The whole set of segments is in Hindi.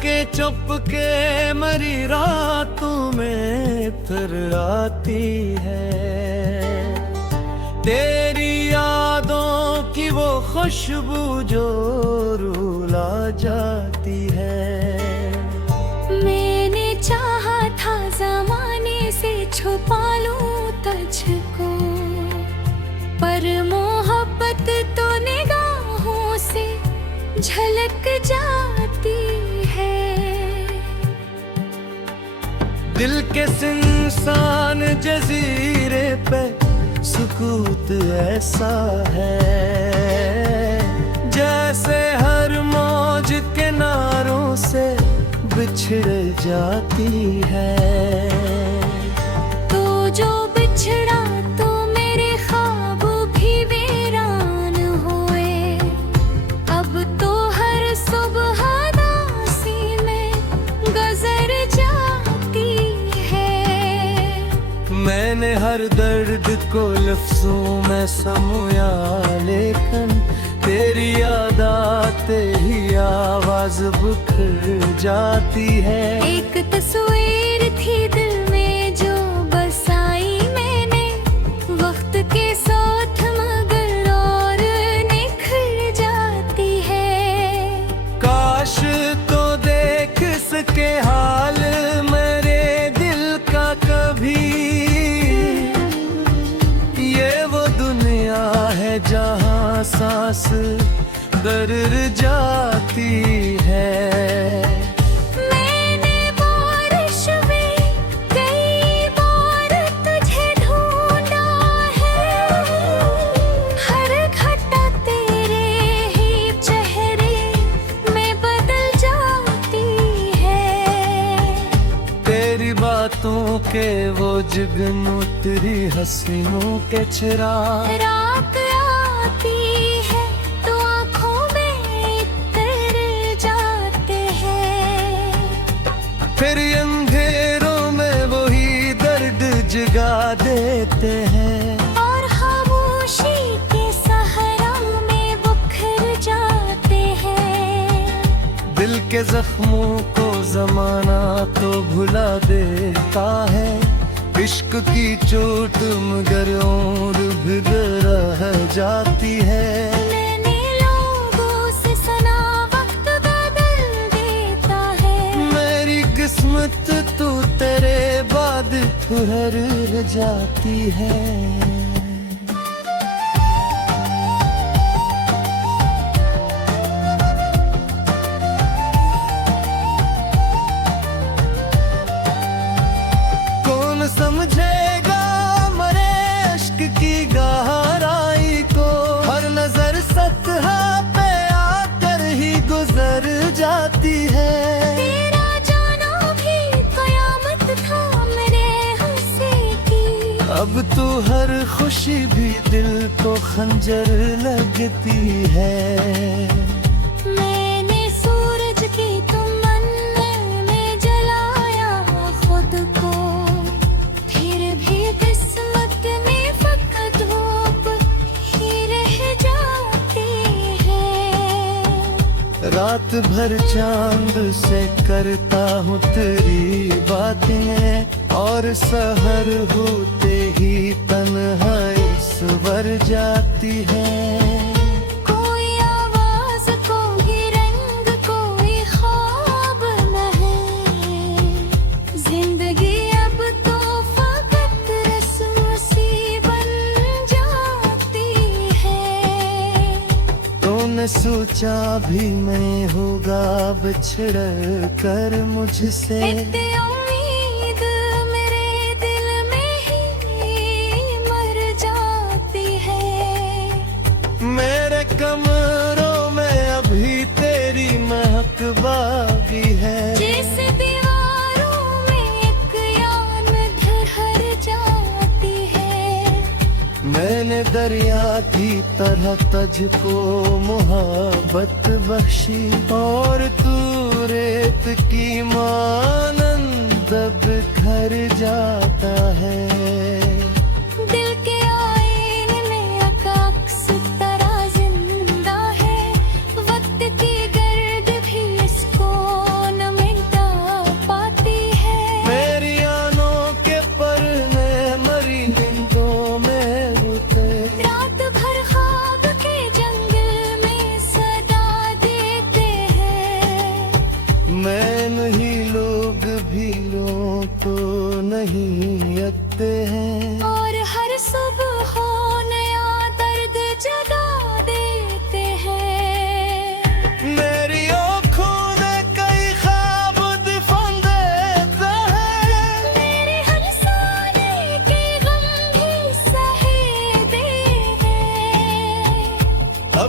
चुपके मरी रातों में फिर आती है तेरी यादों की वो खुशबू जो रुला जाती है। मैंने चाहा था ज़माने से छुपा लूं तुझको, पर मोहब्बत तो निगाहों से झलक जाती है। दिल के सुनसान जजीरे पे सुकूत ऐसा है जैसे हर मौज किनारों से बिछड़ जाती है। तो जो बिछड़ा तो मेरे ख्वाब भी वीरान हुए, अब तो हर सुबह दासी में गुजर जाती है। मैंने हर दर्द को लफ्जों में समोया, लेकिन तेरी याद आते ही आवाज बिखर जाती है। एक तस्वीर थी दिल में जो बसाई मैंने वक्त के साथ, मगर और निखर जाती है। काश तो देख सके हाल मेरे दिल का कभी, ये वो दुनिया है जहाँ सांस दर जाती है। मैंने बारिश में कई बार तुझे ढूंढा है, हर घटा तेरे ही चेहरे में बदल जाती है। तेरी बातों के वो जुगनू तेरी हसीनों के चिराग, रात आती है तो आँखों में तर जाते हैं। फिर अंधेरों में वही दर्द जगा देते हैं। और खामोशी के सहारा में बिखर जाते हैं। दिल के जख्मों को जमाना तो भुला देता है, इश्क की चोट मगर और भी रह जाती है। मैंने लोगों से सुना वक्त बदल देता है, मेरी किस्मत तो तेरे बाद ठुहर जाती है। समझेगा मरे इश्क की गहराई को, हर नजर सतह पे आकर ही गुजर जाती है। तेरा जाना भी कयामत था मेरे हंसे की, अब तो हर खुशी भी दिल को खंजर लगती है। मैंने सूरज की तमन्ना में जलाया खुद को, फिर भी किस्मत में फकत धूप ही रह जाती है। रात भर चांद से करता हूँ तेरी बातें, और सहर होते ही तन्हाई सवर जाती है। कोई आवाज, कोई रंग, कोई ख्वाब नहीं, जिंदगी अब तो फकत रस्म सी बन जाती है। तूने सोचा भी मैं होगा बिछड़ कर मुझसे, इतनी उम्मीद मेरे दिल में ही मर जाती है। मेरे कमरों में अभी तेरी महक बाकी है। जैसे दीवारों में एक याद ठहर जाती है। मैंने दरिया की तरह तुझको मोहब्बत बख्शी, और तू रेत की मानंद बिखर जाता है। दिल के आईने में अक्स तरह जिंदा है, वक्त की गर्द भी इसको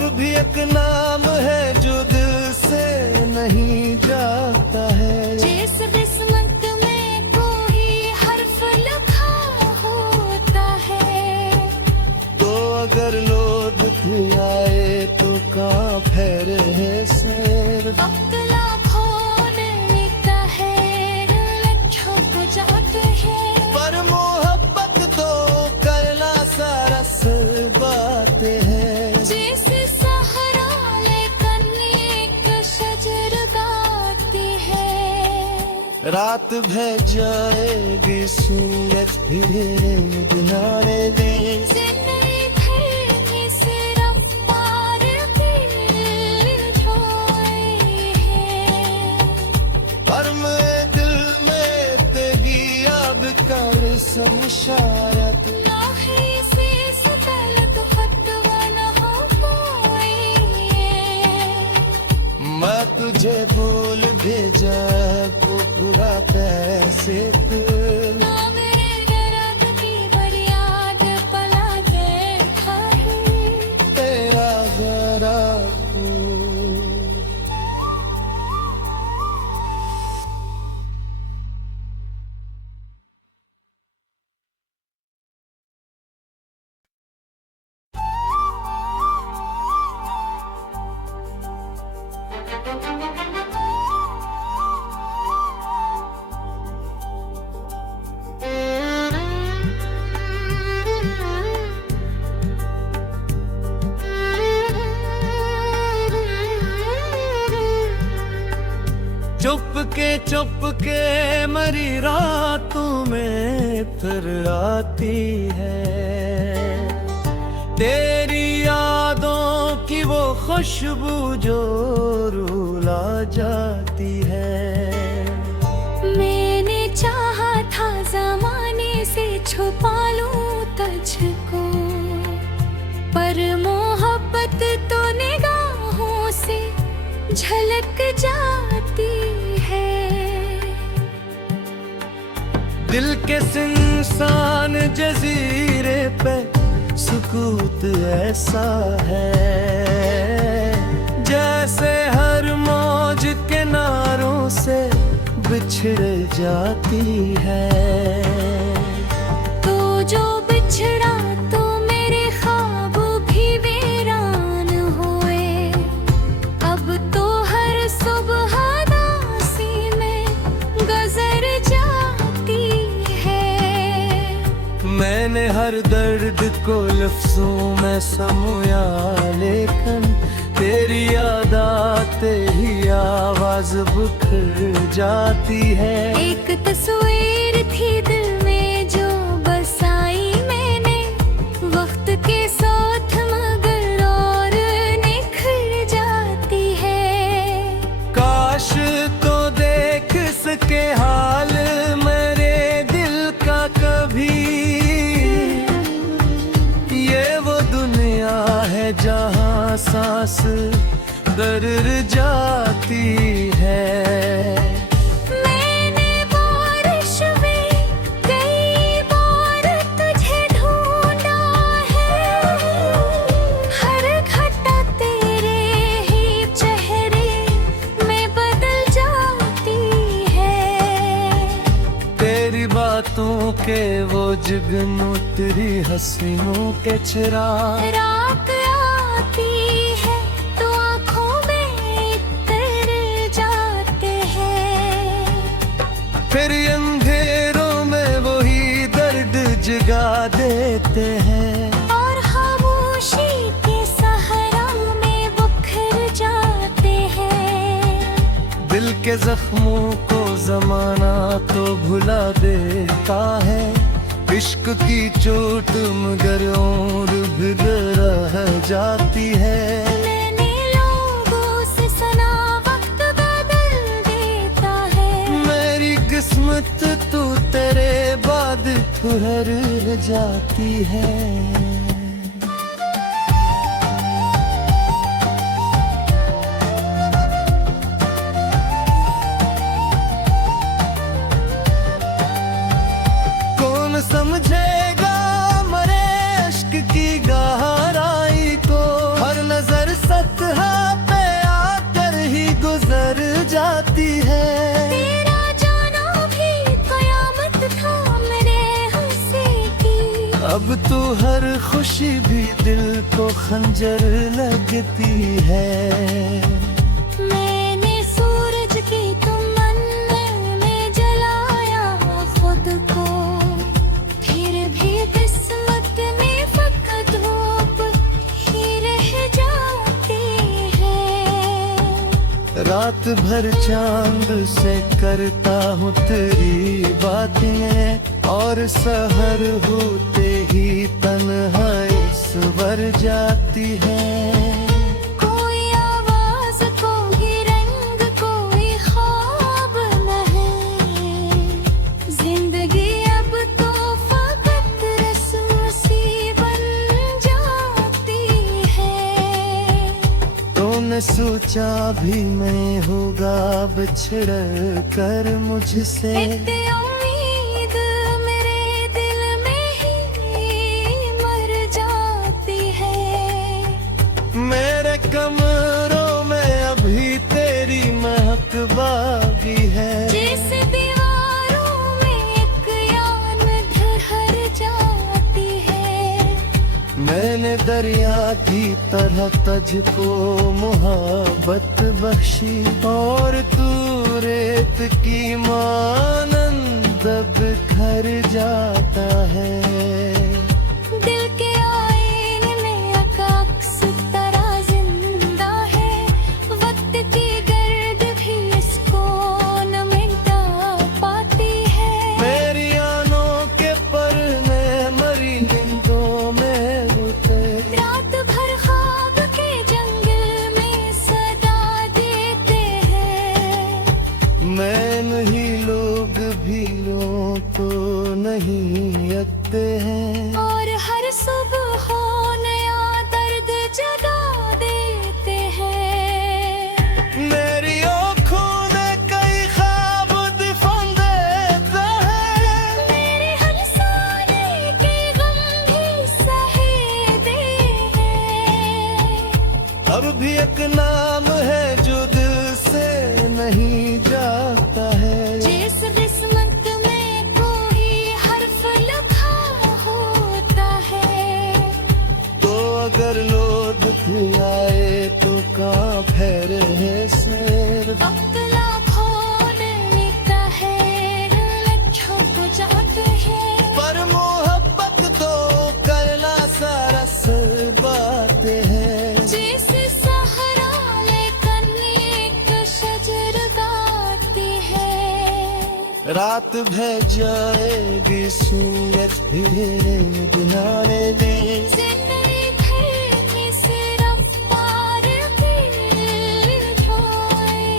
और भी एक नाम है जो दिल से नहीं जाता है। जिस किस्मत में कोई हर्फ लिखा होता है, तो अगर लोग आए तो कहाँ फेरे है सर। वक्त लाखों ने कहे छुप जाते हैं, पर मोहब्बत तो करना सारा सर बात है। जैसे सहरा लेकर एक शजर गाती है। रात भर जाएगी सूरज फिर ध्यान दे। जिंदगी धरती से रफ्तार दिल ढोए है। पर मैं दिल में तेगी अब कर शमशारत। नाही से सतलत फतवा न हो पाई है। मैं तुझे भूल भेजा को पूरा कैसे तू। ना मेरे दर्द की फरियाद पला देखा है। तेरा जरा चुप के मरी रातों में फिर आती है तेरी यादों की वो खुशबू जो रुला जाती है। मैंने चाहा था जमाने से छुपा लूं तुझको, पर मोहब्बत तो निगाहों से झलक जाती है। दिल के सुनसान जजीरे पे सुकूत ऐसा है जैसे हर मौज किनारों से बिछड़ जाती है। तो जो बिछड़ा तो मेरे ख्वाब भी वीरान हुए। अब तो हर सुबह दासी में गुजर जाती है। मैंने हर दर्द को लफ्जों में समोया, लेकिन तेरी याद आते ही आवाज बिखर जाती है। एक तस्वीर थी दिल में जो बसाई मैंने, वक्त के साथ मगर और निखर जाती है। काश तो देख सके हाल मेरे दिल का कभी, ये वो दुनिया है जहाँ सांस दर जाती है। मैंने बारिश में कई बार तुझे ढूंढा है, हर घटा तेरे ही चेहरे में बदल जाती है। तेरी बातों के वो जुगनू तेरी हंसियों के चिराग, रात आती है तो आँखों में तर जाते हैं। फिर अंधेरों में वही दर्द जगा देते हैं। और खामोशी के सहारा में बिखर जाते हैं। दिल के जख्मों को जमाना तो भुला देता है, इश्क की चोट मगर और भी रह जाती है। मैंने लोगों से सुना वक्त बदल देता है। मेरी किस्मत तू तेरे बाद ठहर जाती है। समझेगा मरे इश्क की गहराई को, हर नजर अब तो हर खुशी भी दिल को खंजर लगती है। मैंने सूरज की तमन्ना में जलाया खुद को, फिर भी किस्मत में फकत धूप ही रह जाती है। रात भर चांद से करता हूँ तेरी बातें, और सहर होते ही तन्हाई स्वर जाती है। कोई आवाज, कोई रंग, कोई ख्वाब नहीं, जिंदगी अब तो फकत रस्म सी बन जाती है। तूने सोचा भी मैं होगा बिछड़ कर मुझसे, उम्मीद मेरे दिल में ही मर जाती है। मेरे कमरों में अभी तेरी महक बाकी है। जैसे दीवारों में एक याद ठहर जाती है। मैंने दरिया की तरह तुझको मोहब्बत बख्शी, और तू रेत की मानंद बिखर जाता है। दिल के आईने में अक्स तरह जिंदा है, वक्त की गर्द भी इसको न मिटा पाती है। मेरी आनों के परने मरी निंदों में उतर, रात भर ख्वाब के जंगल में सदा देते हैं। मैं नहीं लोग भी लोग तो नहीं अकते हैं। और हर सुबह हो नया दर्द जगा देते हैं। मेरी आँखों ने कई ख्वाब दिफन देते हैं। मेरे हर सारे के गम भी सहेते हैं। अब भी एक नाम है जो दिल से नहीं जाता है। जिस किस्मत में कोई हर्फ लिखा होता है, तो अगर लोग आए तो कहाँ फेरे सिर। वक्त लाखों ने लिखा है, लच्छों को जाते हैं। पर मोहब्बत तो करना सारा सर बातें हैं। जैसे सहरा लेकर एक शजर गाती है। रात भर जाएगी सूरज फिर दिहाने दे। जिंदगी भर की सिर्फ पार दिल ढोए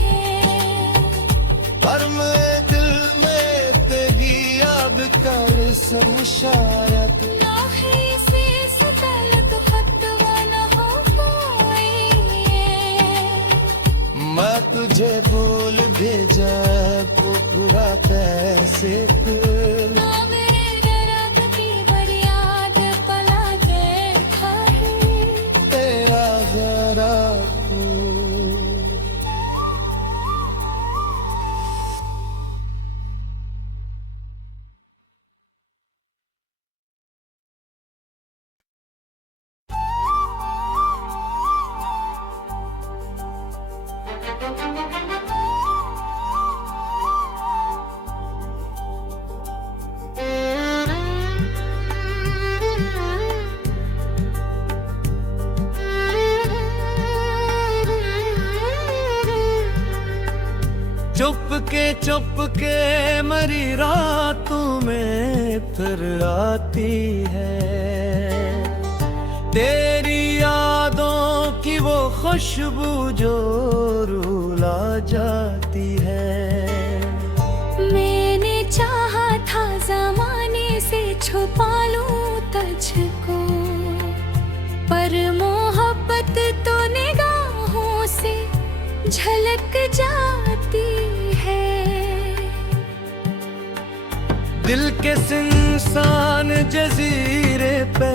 हैं। पर मेरे दिल में तेरी याद कर शमशारत। नाही से सतलत फतवा न हो कोई। मैं तुझे भूल भेजा को पूरा पैसे ना मेरे दर्द की बड़ी याद पला देखा है। तेरा जरा चुप के मरी रातों में फिर आती है। तेरी यादों की वो खुशबू जो रुला जाती है। मैंने चाहा था जमाने से छुपा लूं तुझको, पर मोहब्बत तो निगाहों से झलक जाती है। दिल के सुनसान जजीरे पे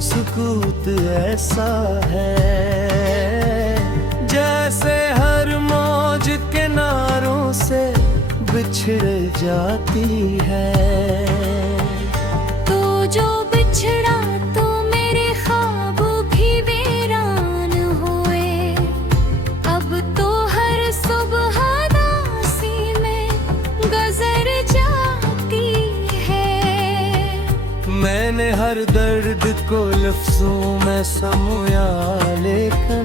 सुकूत ऐसा है, जैसे हर मौज किनारों से बिछड़ जाती है। तो जो बिछड़ा तो मेरे ख्वाब भी वीरान हुए। अब तो हर सुबह दासी में गुजर जाती है। मैंने हर दर्द को लफ्जों में समोया, लेकिन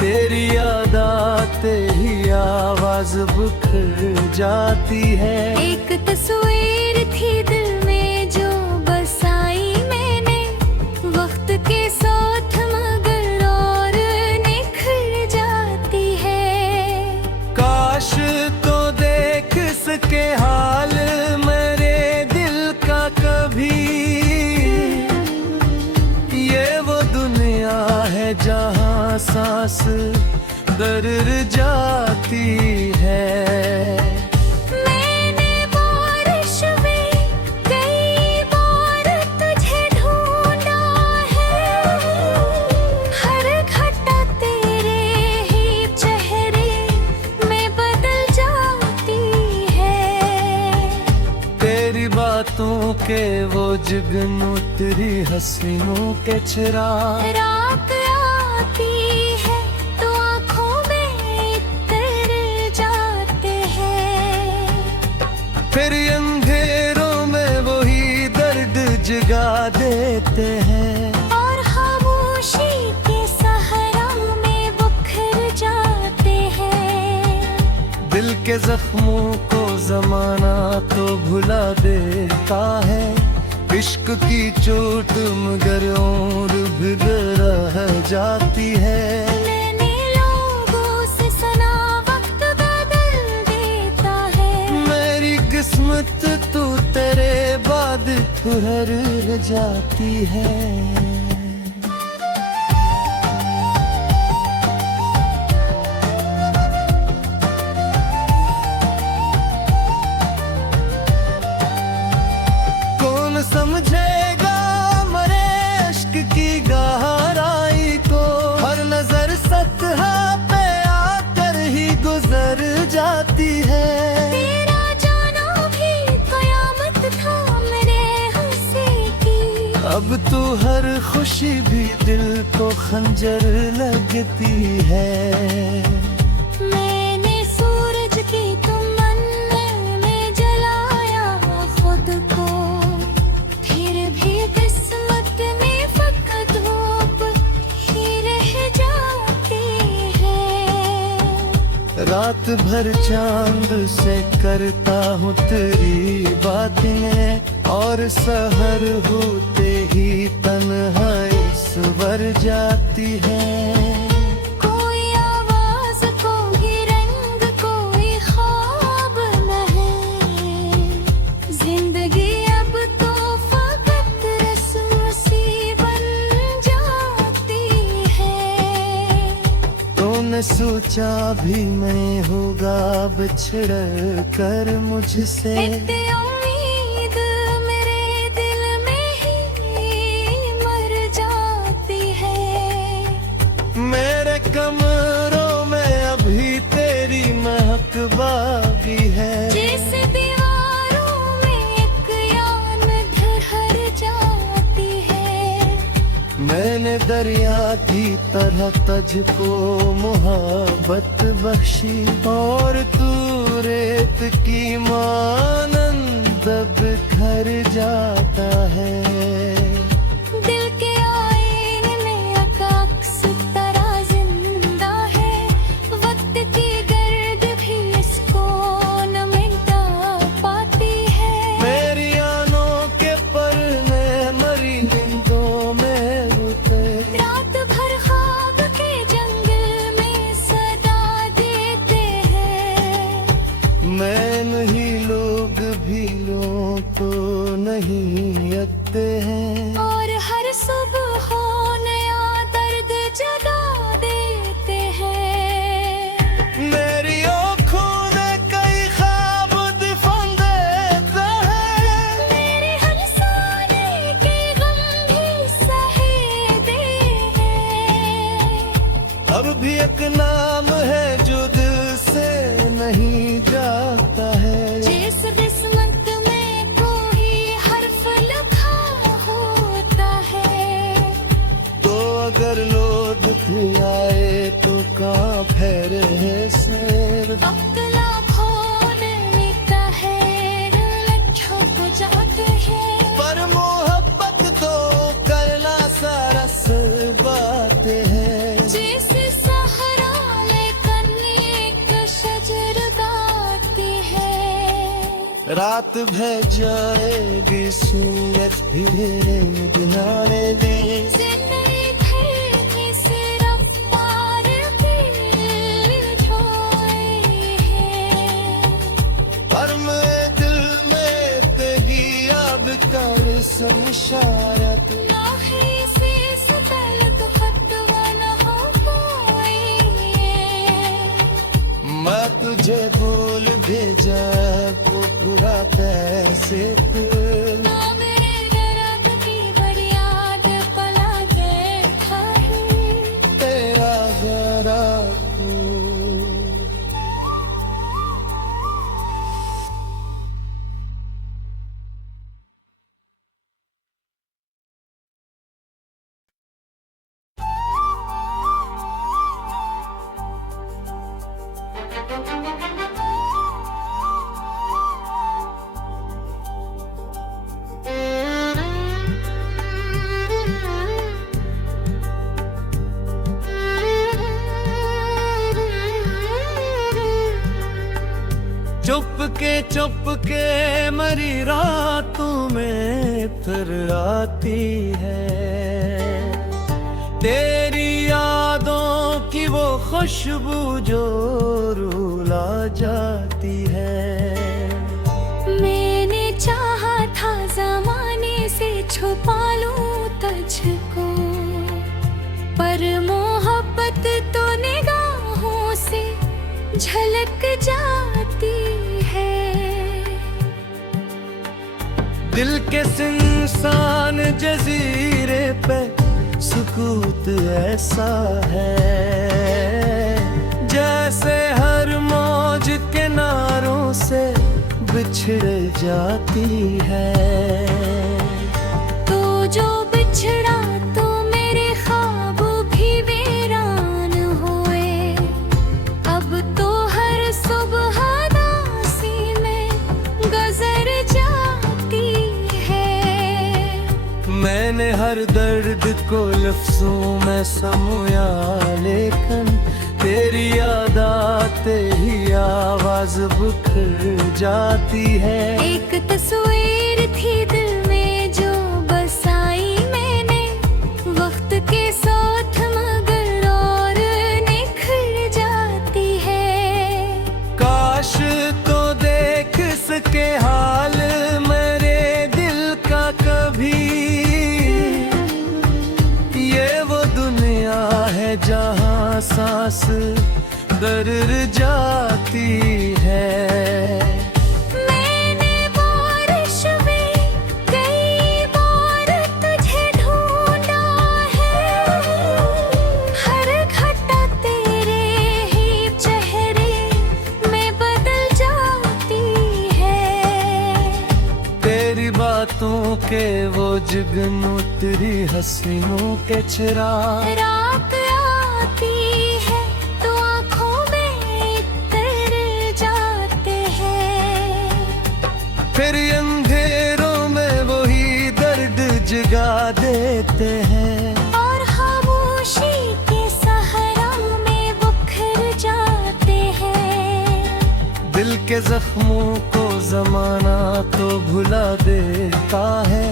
तेरी याद आते ही आवाज बिखर जाती है। एक तस्वीर थी दिल में जो बसाई मैंने, वक्त के साथ मगर और निखर जाती है। काश तो देख सके हाल मेरे दिल का कभी, ये वो दुनिया है जहाँ सांस दर जाती है। मैंने बारिश में कई बार तुझे ढूंढा है, हर घटा तेरे ही चेहरे में बदल जाती है। तेरी बातों के वो जुगन उतरी हसीनों के चिराग, रात आती है तो आँखों में इतर जाते हैं। फिर अंधेरों में वही दर्द जगा देते हैं। और खामोशी के सहारा में बिखर जाते हैं। दिल के जख्मों को जमाना तो भुला देता है, इश्क की चोट मगर और भी रह जाती है। मैंने लोगों से सुना वक्त बदल देता है। मेरी किस्मत तू तेरे बाद ठुहर जाती है। समझेगा मरे इश्क की गहराई को, हर नजर सतह पे आकर ही गुजर जाती है। तेरा जाना भी कयामत था मेरे हंसी की, अब तो हर खुशी भी दिल को खंजर लगती है। मैंने सूरज की तमन्ना में जलाया खुद को, फिर भी किस्मत में फकत धूप ही रह जाती है। रात भर चांद से करता हूँ तेरी बातें, और सहर होते ही तन्हाई सवर जाती है। कोई आवाज कोई रंग कोई ख्वाब नहीं, जिंदगी अब तो फकत रस्म सी बन जाती है। तूने सोचा भी नहीं होगा बिछड़ कर मुझसे, इतनी उम्मीद मेरे दिल में ही मर जाती है। मेरे कमरों में अभी तेरी महक बाकी है। जैसे दीवारों में एक याद ठहर जाती है। मैंने दरिया की तरह तुझको मोहब्बत बख्शी, और तू रेत की मानंद बिखर जाता है। दिल के आईने में अक्स तरह जिंदा है, वक्त की गर्द भी इसको न मिटा पाती है। मेरी आनों के परने मरी नींदों में उतर, रात भर ख्वाब के जंगल में सदा देते हैं। मैं नहीं लोग भी लोग तो नहीं अते हैं। और हर सुबह हो नया दर्द जगा देते हैं। मेरी आँखों ने कई ख्वाब दिफन देते हैं। मेरे हर सारे के गम भी सहेते हैं। अब भी एक नाम है जो दिल से नहीं जाता है। जिस किस्मत में कोई हर्फ लिखा होता अगर लोट आए तो कहाँ फेरे सर। वक्त लाखों लेता है, लक्षों को जाते हैं, पर मोहब्बत तो करना सारा सर बातें हैं। जैसे सहरा लेकर एक शजर गाती है। रात भर जाएगी सूरज फिर दिहाने दे। जिंदगी धरती से रफ्तार दिल ढोए है। पर मैं दिल में तेगी अब कर संशारत। नाही से सफल तो फतवा न हो पाई है। मैं तुझे भूल भेजा को पूरा कैसे तू। ना मेरे दर्द की बड़ी याद पला देखा है। तेरा जरा चुप के मरी रातों में फिर आती है तेरी यादों की वो खुशबू जो रुला जाती है। मैंने चाहा था ज़माने से छुपा लूं तुझको, पर मोहब्बत तो निगाहों से झलक जाती है। दिल के सुनसान जजीरे पे सुकूत ऐसा है जैसे हर मौज किनारों से बिछड़ जाती है। तो जो बिछड़ा तो मेरे ख्वाब भी वीरान हुए। अब तो हर सुबह दासी में गुजर जाती है। मैंने हर दर्द को लफ्जों में समोया, लेकिन तेरी याद आते ही आवाज बिखर जाती है। एक तस्वीर थी दिल में जो बसाई मैंने, वक्त के साथ मगर और निखर जाती है। काश तो देख सके हाल मेरे दिल का कभी, ये वो दुनिया है जहाँ सांस दर्र जाती है। मैंने बारिश में कई बार तुझे ढूंढा है, हर घटा तेरे ही चेहरे में बदल जाती है। तेरी बातों के वो जुगनू तेरी हंसियों के चिराग, रात आती है तो आँखों में तर जाते हैं। फिर अंधेरों में वही दर्द जगा देते हैं। और खामोशी के सहारा में बिखर जाते हैं। दिल के जख्मों को जमाना तो भुला देता है,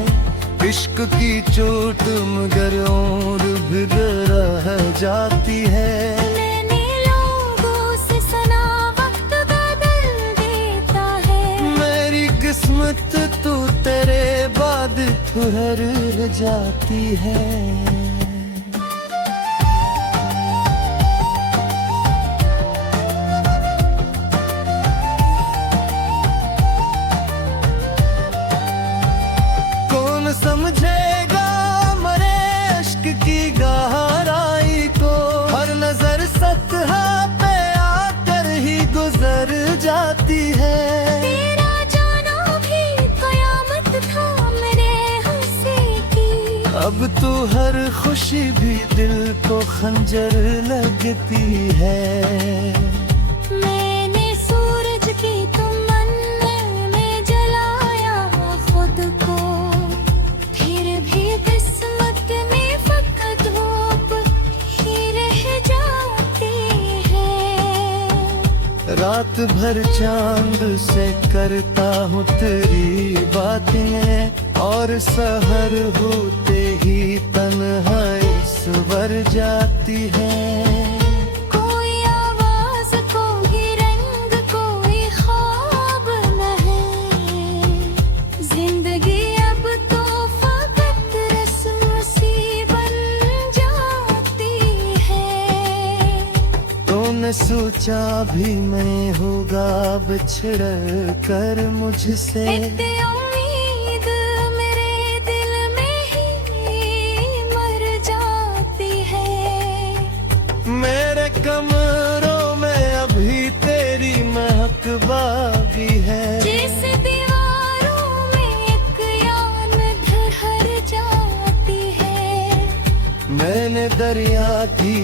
इश्क की चोट मगर और भी रह जाती है। मैंने लोगों से सुना वक्त बदल देता है। मेरी किस्मत तू तेरे बाद ठहर जाती है। समझेगा मरे इश्क की गहराई को, हर नजर सतह पे आकर ही गुजर जाती है। तेरा जाना भी कयामत था मेरे हंसी की। अब तू तू हर खुशी भी दिल को खंजर लगती है। मैंने सूरज की तमन्ना में जलाया खुद को, फिर भी किस्मत में फकत धूप ही रह जाती है। रात भर चांद से करता हूँ तेरी बातें, और सहर होते ही तन्हाई सवर जाती है। कोई आवाज, कोई रंग, कोई ख्वाब नहीं, जिंदगी अब तो फकत रस्म सी बन जाती है। तूने सोचा भी मैं होगा बिछड़ कर मुझसे, इतनी उम्मीद मेरे दिल में ही मर जाती है। मेरे कमरों में अभी तेरी महक बाकी है। जैसे दीवारों में एक याद ठहर जाती है। मैंने दरिया की